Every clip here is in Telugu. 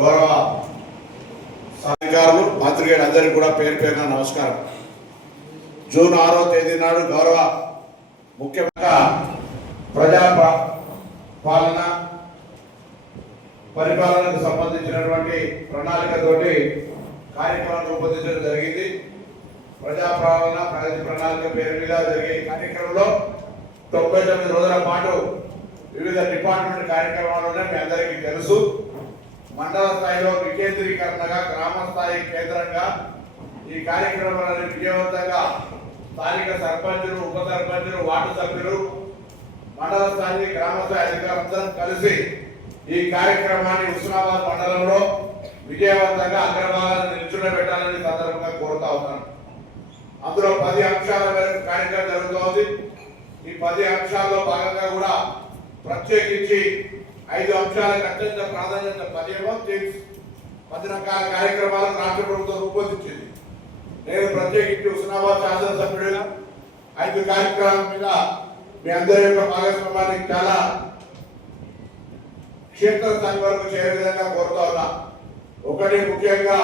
గౌరవ అధికారులు పాత్రికేయులందరికీ కూడా పేరు పేరున నమస్కారం. జూన్ 6వ తేదీ నాడు గౌరవ ముఖ్యమంత్రి ప్రజా పరిపాలనకు సంబంధించినటువంటి ప్రణాళికతోటి కార్యక్రమం రూపొందించడం జరిగింది. ప్రజాపాలన ప్రగతి ప్రణాళిక పేరు మీద జరిగే కార్యక్రమంలో 99 రోజుల పాటు వివిధ డిపార్ట్మెంట్ కార్యక్రమాలు మీ అందరికీ తెలుసు. మండల స్థాయిలో వికేంద్రీకరణగా గ్రామ స్థాయి కేంద్రంగా ఈ కార్యక్రమాలను విజయవంతంగా స్థానిక సర్పంచులు, ఉప సర్పంచులు, వార్డు సభ్యులు, మండల స్థాయి గ్రామ స్థాయి అధికారులందరూ కలిసి ఈ కార్యక్రమాన్ని హుస్నాబాద్ మండలంలో విజయవంతంగా అగ్రభాగాన్ని నిల్చుండబెట్టాలని సందర్భంగా కోరుతా ఉన్నాను. అందులో 10 అంశాల మేరకు కార్యక్రమం జరుగుతోంది. ఈ 10 అంశాల్లో భాగంగా కూడా ప్రత్యేకించి 5 అంశాలకు అత్యంత ప్రాధాన్యత 10 రకాల కార్యక్రమాలను రాష్ట్ర ప్రభుత్వం రూపొందించింది. నేను ప్రత్యేకించి హుస్నాబాద్ శాసనసభ్యుడిగా 5 కార్యక్రమాల మీద మీ అందరి యొక్క భాగస్వామ్యానికి చాలా క్షేత్రస్థాయి వరకు చేరే విధంగా కోరుతా ఉన్నా. ఒకటి ముఖ్యంగా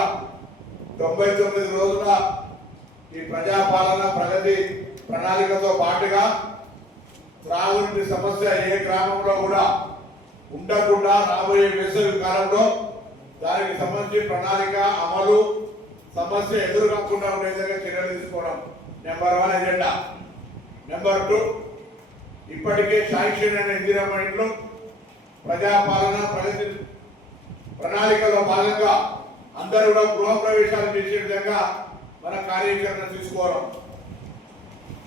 99 రోజుల ఈ ప్రజాపాలన ప్రగతి ప్రణాళికతో పాటుగా త్రాగునీటి సమస్య ఏ గ్రామంలో కూడా ఉండకుండా రాబోయే వేసవి కాలంలో దానికి సంబంధించి ప్రణాళిక అమలు సమస్య ఎదురుకాకుండా ఉండే విధంగా చర్యలు తీసుకోవడం నెంబర్ 1 ఎజెండా. నెంబర్ 2 ఇప్పటికే శాంక్షన్ అయిన ఇందిరమ్మ ఇంట్లో ప్రజాపాలన ప్రగతి ప్రణాళికలో భాగంగా అందరూ కూడా గృహప్రవేశాలు చేసే విధంగా మన కార్యాచరణ తీసుకోవడం.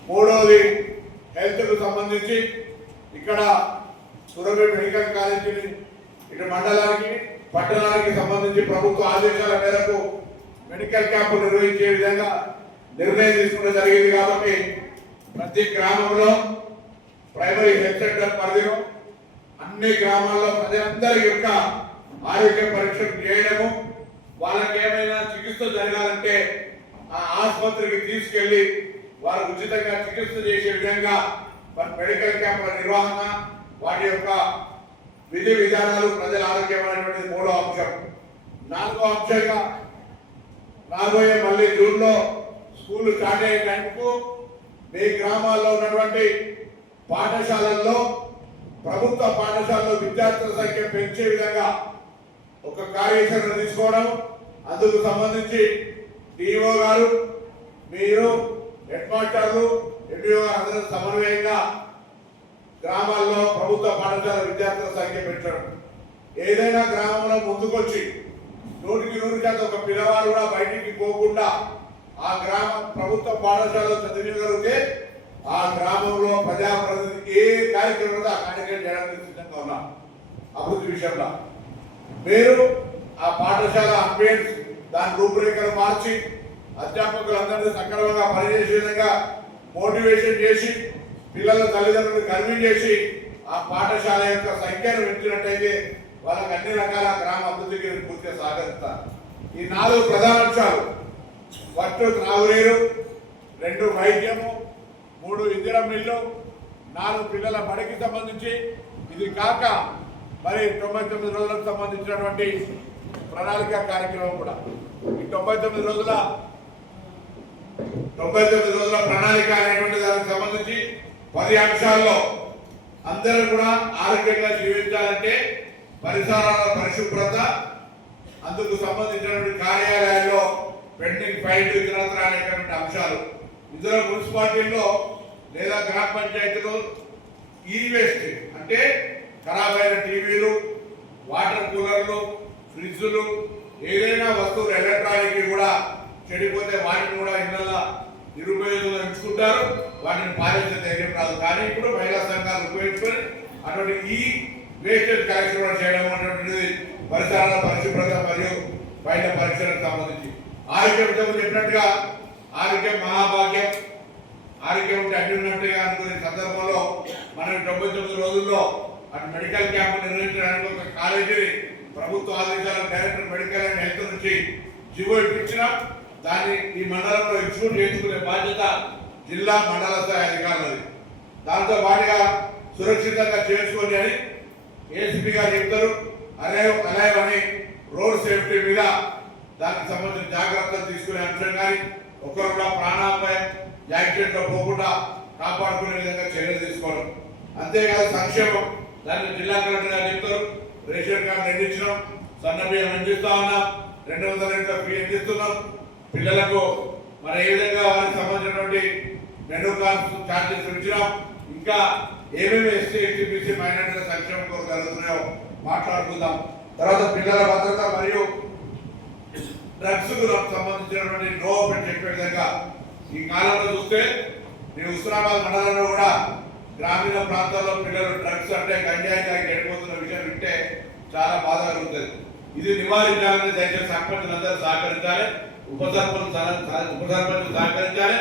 3వది హెల్త్కు సంబంధించి ఇక్కడ సురభి మెడికల్ కాలేజీని ఇటు మండలానికి పట్టణానికి సంబంధించి ప్రభుత్వ ఆదేశాల మేరకు మెడికల్ క్యాంపు నిర్వహించే విధంగా నిర్ణయం తీసుకోవడం జరిగింది. కాబట్టి ప్రతి గ్రామంలో ప్రైమరీ హెల్త్ సెంటర్ పరిధిలో అన్ని గ్రామాల్లో ప్రజలందరి యొక్క ఆరోగ్య పరీక్షలు చేయడము, వాళ్ళకి ఏమైనా చికిత్స జరగాలంటే ఆ ఆసుపత్రికి తీసుకెళ్లి వారు ఉచితంగా చికిత్స చేసే విధంగా మన మెడికల్ క్యాంపుల నిర్వహణ, వాటి యొక్క విధి విధానాలు ప్రజల ఆరోగ్యమైనటువంటి 3వ అంశం. 4వ అంశంగా రాబోయే మళ్ళీ జూన్లో స్కూల్ స్టార్ట్ అయ్యే టైంకు మీ గ్రామాల్లో ఉన్నటువంటి పాఠశాలల్లో ప్రభుత్వ పాఠశాలలో విద్యార్థుల సంఖ్య పెంచే విధంగా ఒక కార్యాచరణ తీసుకోవడం. అందుకు సంబంధించి డిఓ గారు, మీరు, హెడ్ మాస్టర్లు, ఎంపీఓ గారు అందరూ సమన్వయంగా గ్రామాల్లో ప్రభుత్వ పాఠశాల విద్యార్థుల సంఖ్య పెంచడం. ఏదైనా గ్రామంలో ముందుకొచ్చి 100% ఒక పిల్లవాడు కూడా బయటికి పోకుండా ఆ గ్రామ ప్రభుత్వ పాఠశాలలో చదివిగలిగితే ఆ గ్రామంలో ప్రజాప్రతినిధి ఏ కార్యక్రమం ఆ కార్యక్రమం చేయడానికి సిద్ధంగా ఉన్నాం. అభివృద్ధి విషయంలో మీరు ఆ పాఠశాల అప్డేట్స్ దాని రూపురేఖలు మార్చి అధ్యాపకులందరినీ సక్రమంగా పనిచేసే విధంగా మోటివేషన్ చేసి పిల్లల తల్లిదండ్రులను కన్విన్స్ చేసి ఆ పాఠశాల యొక్క సంఖ్యను పెంచినట్టయితే వాళ్ళకి అన్ని రకాల గ్రామ అభివృద్ధికి పూర్తిగా సహకరిస్తారు. ఈ 4 ప్రధాన అంశాలు: 1 త్రాగునీరు, 2 వైద్యము, 3 ఇందిరమ్మ ఇల్లు, 4 పిల్లల బడికి సంబంధించి, ఇది కాక మరి 99 రోజులకు సంబంధించినటువంటి ప్రణాళిక కార్యక్రమం కూడా. ఈ 99 రోజుల ప్రణాళిక అనేటువంటి దానికి సంబంధించి 10 అంశాల్లో అందరూ కూడా ఆరోగ్యంగా జీవించాలంటే పరిసరాల పరిశుభ్రత, అందుకు సంబంధించినటువంటి కార్యాలయాల్లో పెండింగ్ ఫైల్ ఇతరత్ర అనేటువంటి అంశాలు. ఇందులో మున్సిపాలిటీల్లో లేదా గ్రామ పంచాయతీలో ఈ వేస్ట్ అంటే ఖరాబ్ అయిన టీవీలు, వాటర్ కూలర్లు, ఫ్రిడ్జ్లు, ఏదైనా వస్తువులు ఎలక్ట్రానిక్ కూడా చెడిపోతే వాటిని కూడా ఇళ్ళ నిరుపయోగంగా ఎంచుకుంటారు. వాటిని పాలించే ధైర్యం రాదు. కానీ ఇప్పుడు మహిళా సంఘాలు ఉపయోగించుకొని అటువంటి ఈ వేస్టేజ్ కార్యక్రమం చేయడం అనేటువంటిది పరిసరాల పరిశుభ్రత మరియు బయట పరీక్షలకు సంబంధించి. ఆరోగ్యం చెప్పినట్టుగా ఆరోగ్యం మహాభాగ్యం, ఆరోగ్యం ఉంటే అన్ని ఉన్నట్టుగా అనుకునే సందర్భంలో మనం 99 రోజుల్లో అటు మెడికల్ క్యాంపు నిర్వహించడానికి ఒక కాలేజీని ప్రభుత్వ ఆదేశాల డైరెక్టర్ మెడికల్ అండ్ హెల్త్ నుంచి జీవో ఇప్పించిన దాన్ని ఈ మండలంలో ఎగ్జిక్యూట్ చేసుకునే బాధ్యత జిల్లా మండల స్థాయి అధికారులది. దాంతో పాటుగా సురక్షితంగా చేసుకొని అని ఏసీపీ గారు చెప్తారు. అలైవ్ అని రోడ్ సేఫ్టీ మీద దానికి సంబంధించిన జాగ్రత్తలు తీసుకునే అంశం కానీ ఒకరు కూడా ప్రాణాపాయం యాక్సిడెంట్ లో పోకుండా కాపాడుకునే విధంగా చర్యలు తీసుకోవడం. అంతేకాదు సంక్షేమం, దాన్ని జిల్లా కలెక్టర్ గారు చెప్తారు, రేషన్ కార్డు అందించడం, సన్న బియ్యం అందిస్తా ఉన్నాం, 200 యూనిట్ల ఫ్రీ అందిస్తున్నాం. పిల్లలకు మరి ఏ విధంగా వారికి సంబంధించినటువంటి మెనూ ఛార్జెస్ ఇచ్చినాం. ఇంకా ఏమేమి ఎస్సీ ఎస్టీ బీసీ మైనారిటీల సంక్షేమం కొరకు జరుగుతున్నాయో మాట్లాడుకుందాం. తర్వాత పిల్లల భద్రత మరియు డ్రగ్స్ కు సంబంధించినటువంటి నో అని చెప్పే విధంగా ఈ కాలంలో చూస్తే నేను హుస్నాబాద్ మండలంలో కూడా గ్రామీణ ప్రాంతాల్లో పిల్లలు డ్రగ్స్ అంటే గంజాయి తాగి గడిపోతున్న విషయం వింటే చాలా బాధ కలుగుతుంది. ఇది నివారించాలని దయచేసి సర్పంచులందరూ సహకరించాలి, ఉప సర్పంచులు సహకరించాలి,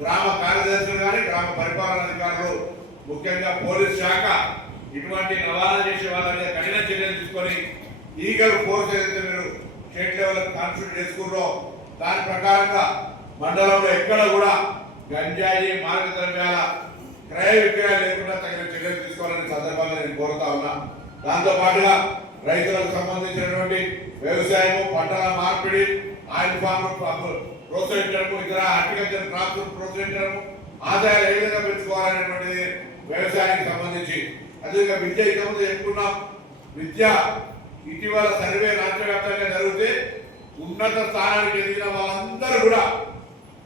గ్రామ కార్యదర్శులు కానీ గ్రామ పరిపాలన అధికారులు ముఖ్యంగా పోలీస్ శాఖ ఇటువంటి రవాణా చేసే వాళ్ళ మీద కఠిన చర్యలు తీసుకొని ఈగల్ ఫోర్స్ ఏదైతే మీరు స్టేట్ లెవెల్ కాన్స్టిట్యూట్ చేసుకున్నారో దాని ప్రకారంగా మండలంలో ఎక్కడ కూడా గంజాయి మాదక ద్రవ్యాల క్రయ విక్రయాలు లేకుండా తగిన చర్యలు తీసుకోవాలని సందర్భంగా నేను కోరుతా ఉన్నా. దాంతో పాటుగా రైతులకు సంబంధించినటువంటి వ్యవసాయము, పంటల మార్పిడి, ఆయిల్ ఫామ్ ప్రోత్సహించడము, ఇతర హార్టికల్చర్ క్రాప్స్ ప్రోత్సహించడము, ఆదాయాలు ఏ విధంగా పెంచుకోవాలనేటువంటిది వ్యవసాయానికి సంబంధించి. అదేవిధంగా విద్య ఇంతకుముందు చెప్పుకున్నాం. విద్య ఇటీవల సర్వే రాష్ట్ర వ్యాప్తంగా జరిగితే ఉన్నత స్థానానికి ఎదిగిన వాళ్ళందరూ కూడా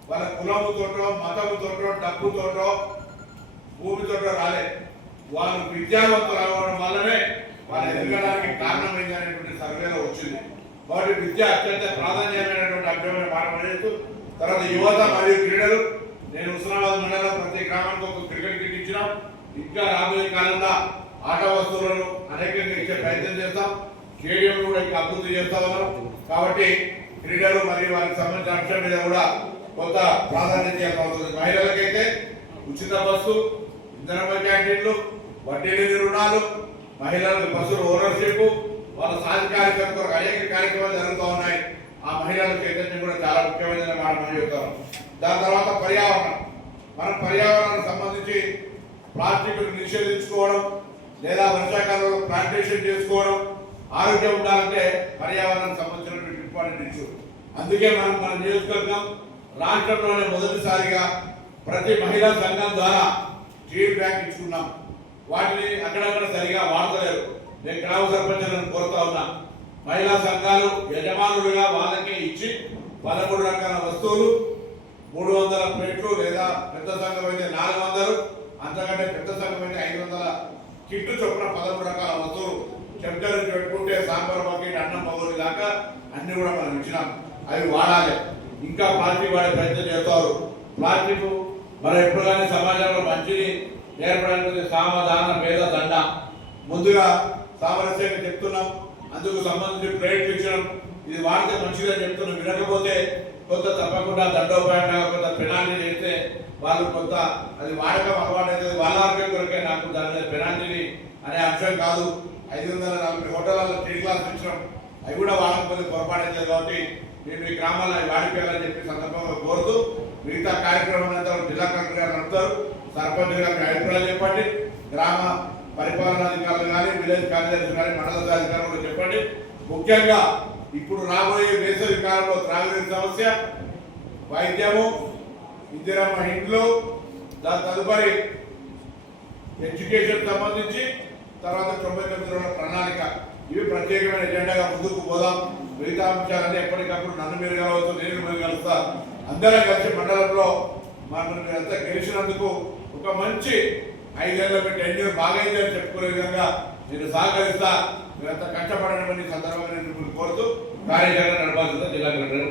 వాళ్ళ కులముతోటో మతముతోటో డబ్బుతోటో భూమితోటో రాలే, వాళ్ళు విద్యావంతులు అవ్వడం వల్లనే వాళ్ళు ఎదగడానికి కారణమైంది అనేటువంటి సర్వేలో వచ్చింది. కాబట్టి విద్య అత్యంత ప్రాధాన్యమైనటువంటి అంశమైన మాట పనిచేస్తూ తర్వాత యువత మరియు క్రీడలు. నేను హుస్నాబాద్ మండలం ప్రతి గ్రామానికి ఒక క్రికెట్ కిట్ ఇచ్చినాం. ఇంకా రాబోయే కాలంలో ఆట వస్తువులను అనేకంగా ఇచ్చే ప్రయత్నం చేస్తాం. స్టేడియం కూడా ఇంకా అభివృద్ధి చేస్తా ఉన్నాం. కాబట్టి క్రీడలు మరియు వారికి సంబంధించిన అంశం మీద కూడా కొంత ప్రాధాన్యత ఇవ్వాల్సి. మహిళలకైతే ఉచిత బస్సు, ఇంధనపై క్యాంటీన్లు, వడ్డీ లేని రుణాలు, మహిళలకు బస్సులు ఓనర్షిప్, వాళ్ళ సాధికారికత కొరకు అనేక కార్యక్రమాలు జరుగుతూ ఉన్నాయి. ఆ మహిళల చైతన్యం కూడా చాలా ముఖ్యమైన మాట మనం చెప్తాం. దాని తర్వాత పర్యావరణం. మనం పర్యావరణానికి సంబంధించి ప్లాస్టిక్ నిషేధించుకోవడం లేదా వర్షాకాలంలో ప్లాంటేషన్ చేసుకోవడం, ఆరోగ్యం ఉండాలంటే పర్యావరణానికి సంబంధించినటువంటి ఇంపార్టెంట్ ఇష్యూ. అందుకే మనం మన నియోజకవర్గం రాష్ట్రంలోనే మొదటిసారిగా ప్రతి మహిళా సంఘం ద్వారా స్టీల్ బ్యాంక్ ఇచ్చుకున్నాం. వాటిని అక్కడక్కడ సరిగా వాడతలేరు. నేను గ్రామ సర్పంచులను కోరుతా ఉన్నా, మహిళా సంఘాలు యజమానులుగా వాళ్ళకే ఇచ్చి 13 రకాల వస్తువులు, 300 ప్లేట్లు లేదా పెద్ద సంఘం అయితే 400, అంతకంటే పెద్ద సంఘం అయితే 500 కిట్లు చొప్పున 13 రకాల వస్తువులు చెప్తారు పెట్టుకుంటే సాంబార్ బకెట్, అన్నం పగోడి దాకా అన్ని కూడా మనం ఇచ్చినాం. అవి వాడాలి. ఇంకా ప్లాస్టిక్ వాడే ప్రయత్నం చేస్తారు. ప్లాస్టిక్ మనం ఎప్పుడు కానీ సమాజంలో మంచిని ఏర్పడడానికి సామధాన భేద దండ ముందుగా సామరస్యంగా చెప్తున్నాం. అందుకు సంబంధించి ప్లేట్లు ఇచ్చడం, ఇది వాడితే మంచిదని చెప్తున్నాం. వినకపోతే కొంత తప్పకుండా దండోపాయంగా కొంత పెనాల్టీ చేస్తే వాళ్ళు కొంత అది వాడకం అలవాటు అవుతుంది. వాళ్ళ ఆరోగ్యం కొరకే నాకు దాని మీద పెనాల్టీని అనే అంశం కాదు. 540 హోటళ్ళలో టీ క్లాస్ ఇచ్చడం, అవి కూడా వాడకపోతే పొరపాటు అవుతుంది. కాబట్టి మేము ఈ గ్రామాల్లో అవి వాడిపోయాలని చెప్పి సందర్భంగా కోరుతూ మిగతా కార్యక్రమం అంతా జిల్లా కలెక్టర్ గారు నడుపుతారు. సర్పంచ్ గారికి అభిప్రాయాలు చెప్పండి. గ్రామ పరిపాలనాధికారులు కానీ, విలేజ్ కార్యదర్శులు కానీ, మండల అధికారులు కూడా చెప్పండి. ముఖ్యంగా ఇప్పుడు రాబోయే వేసవి కాలంలో త్రాగునీరు సమస్య, వైద్యము, ఇందిరమ్మ ఇంట్లో, దాని తదుపరి ఎడ్యుకేషన్ సంబంధించి, తర్వాత 99 రోజుల ప్రణాళిక, ఇవి ప్రత్యేకమైన ఎజెండాగా ముందుకు పోదాం. మిగతా అంశాలన్నీ ఎప్పటికప్పుడు నన్ను మీరు కలవచ్చు, నేను మీరు కలుస్తా. అందరం కలిసి మండలంలో మనం అంతా గెలిచినందుకు ఒక మంచి 5 ఏళ్ళ టెన్యూర్ బాగైంది అని చెప్పుకునే విధంగా నేను సహకరిస్తా. మీరంతా కష్టపడడం సందర్భంగా నేను కోరుతూ కార్యాచరణ నడపాల్సిందా జిల్లా కలెక్టర్.